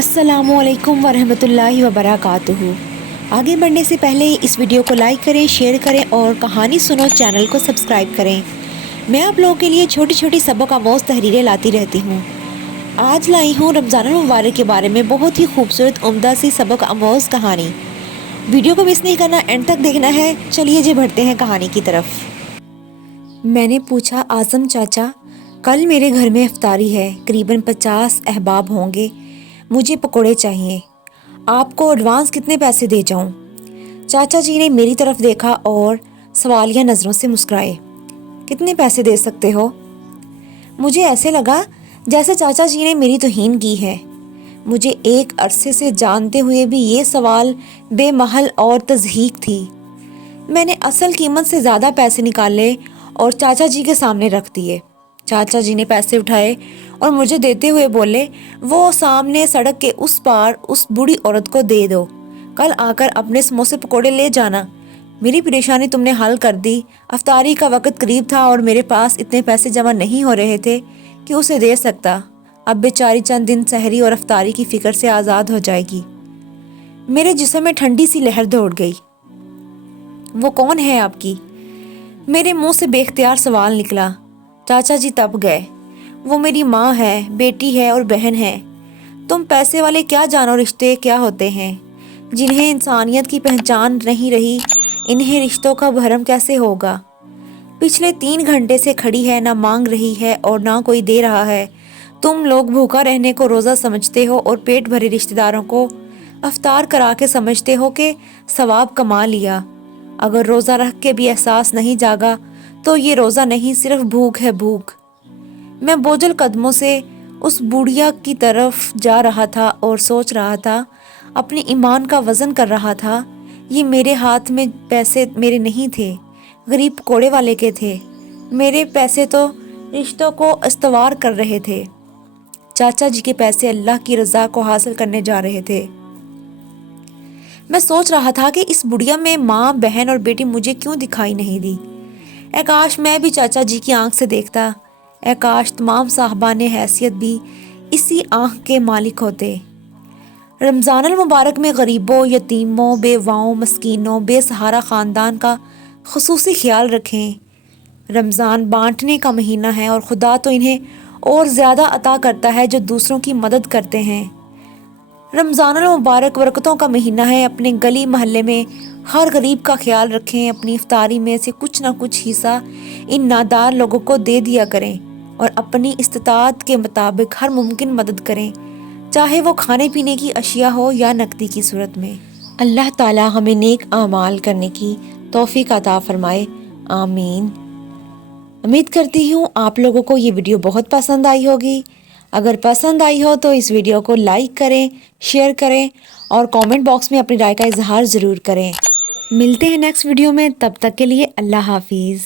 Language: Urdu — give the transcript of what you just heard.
السلام علیکم ورحمۃ اللہ وبرکاتہ۔ آگے بڑھنے سے پہلے اس ویڈیو کو لائک کریں، شیئر کریں اور کہانی سنو چینل کو سبسکرائب کریں۔ میں آپ لوگوں کے لیے چھوٹی چھوٹی سبق آموز تحریریں لاتی رہتی ہوں۔ آج لائی ہوں رمضان المبارک کے بارے میں بہت ہی خوبصورت عمدہ سی سبق آموز کہانی۔ ویڈیو کو مس نہیں کرنا، اینڈ تک دیکھنا ہے۔ چلیے جی بڑھتے ہیں کہانی کی طرف۔ میں نے پوچھا، اعظم چاچا کل میرے گھر میں افطاری ہے، قریباً 50 احباب ہوں گے، مجھے پکوڑے چاہیے، آپ کو ایڈوانس کتنے پیسے دے جاؤں؟ چاچا جی نے میری طرف دیکھا اور سوالیہ نظروں سے مسکرائے۔ کتنے پیسے دے سکتے ہو؟ مجھے ایسے لگا جیسے چاچا جی نے میری توہین کی ہے۔ مجھے ایک عرصے سے جانتے ہوئے بھی یہ سوال بے محل اور تضحیک تھی۔ میں نے اصل قیمت سے زیادہ پیسے نکالے اور چاچا جی کے سامنے رکھ دیے۔ چاچا جی نے پیسے اٹھائے اور مجھے دیتے ہوئے بولے، وہ سامنے سڑک کے اس پار اس بوڑھی عورت کو دے دو، کل آ کر اپنے سموسے پکوڑے لے جانا۔ میری پریشانی تم نے حل کر دی۔ افطاری کا وقت قریب تھا اور میرے پاس اتنے پیسے جمع نہیں ہو رہے تھے کہ اسے دے سکتا۔ اب بیچاری چند دن سحری اور افطاری کی فکر سے آزاد ہو جائے گی۔ میرے جسم میں ٹھنڈی سی لہر دوڑ گئی۔ وہ کون ہے آپ کی؟ میرے منہ سے بے اختیار سوال نکلا۔ چاچا جی تب گئے۔ وہ میری ماں ہے، بیٹی ہے اور بہن ہے۔ تم پیسے والے کیا جانو رشتے کیا ہوتے ہیں؟ جنہیں انسانیت کی پہچان نہیں رہی، انہیں رشتوں کا بھرم کیسے ہوگا؟ پچھلے 3 گھنٹے سے کھڑی ہے، نہ مانگ رہی ہے اور نہ کوئی دے رہا ہے۔ تم لوگ بھوکا رہنے کو روزہ سمجھتے ہو اور پیٹ بھرے رشتہ داروں کو افطار کرا کے سمجھتے ہو کہ ثواب کما لیا۔ اگر روزہ رکھ کے بھی احساس نہیں جاگا تو یہ روزہ نہیں، صرف بھوک ہے، بھوک۔ میں بوجھل قدموں سے اس بوڑھیا کی طرف جا رہا تھا اور سوچ رہا تھا، اپنے ایمان کا وزن کر رہا تھا۔ یہ میرے ہاتھ میں پیسے میرے نہیں تھے، غریب پکوڑے والے کے تھے۔ میرے پیسے تو رشتوں کو استوار کر رہے تھے۔ چاچا جی کے پیسے اللہ کی رضا کو حاصل کرنے جا رہے تھے۔ میں سوچ رہا تھا کہ اس بڑھیا میں ماں، بہن اور بیٹی مجھے کیوں دکھائی نہیں دی؟ اے کاش میں بھی چاچا جی کی آنکھ سے دیکھتا، اے کاش تمام صاحبان حیثیت بھی اسی آنکھ کے مالک ہوتے۔ رمضان المبارک میں غریبوں، یتیموں، بیواؤں، مسکینوں، بے سہارا خاندان کا خصوصی خیال رکھیں۔ رمضان بانٹنے کا مہینہ ہے اور خدا تو انہیں اور زیادہ عطا کرتا ہے جو دوسروں کی مدد کرتے ہیں۔ رمضان المبارک برکتوں کا مہینہ ہے۔ اپنے گلی محلے میں ہر غریب کا خیال رکھیں، اپنی افطاری میں سے کچھ نہ کچھ حصہ ان نادار لوگوں کو دے دیا کریں اور اپنی استطاعت کے مطابق ہر ممکن مدد کریں، چاہے وہ کھانے پینے کی اشیاء ہو یا نقدی کی صورت میں۔ اللہ تعالی ہمیں نیک اعمال کرنے کی توفیق عطا فرمائے، آمین۔ امید کرتی ہوں آپ لوگوں کو یہ ویڈیو بہت پسند آئی ہوگی۔ اگر پسند آئی ہو تو اس ویڈیو کو لائک کریں، شیئر کریں اور کامنٹ باکس میں اپنی رائے کا اظہار ضرور کریں۔ ملتے ہیں نیکسٹ ویڈیو میں، تب تک کے لیے اللہ حافظ۔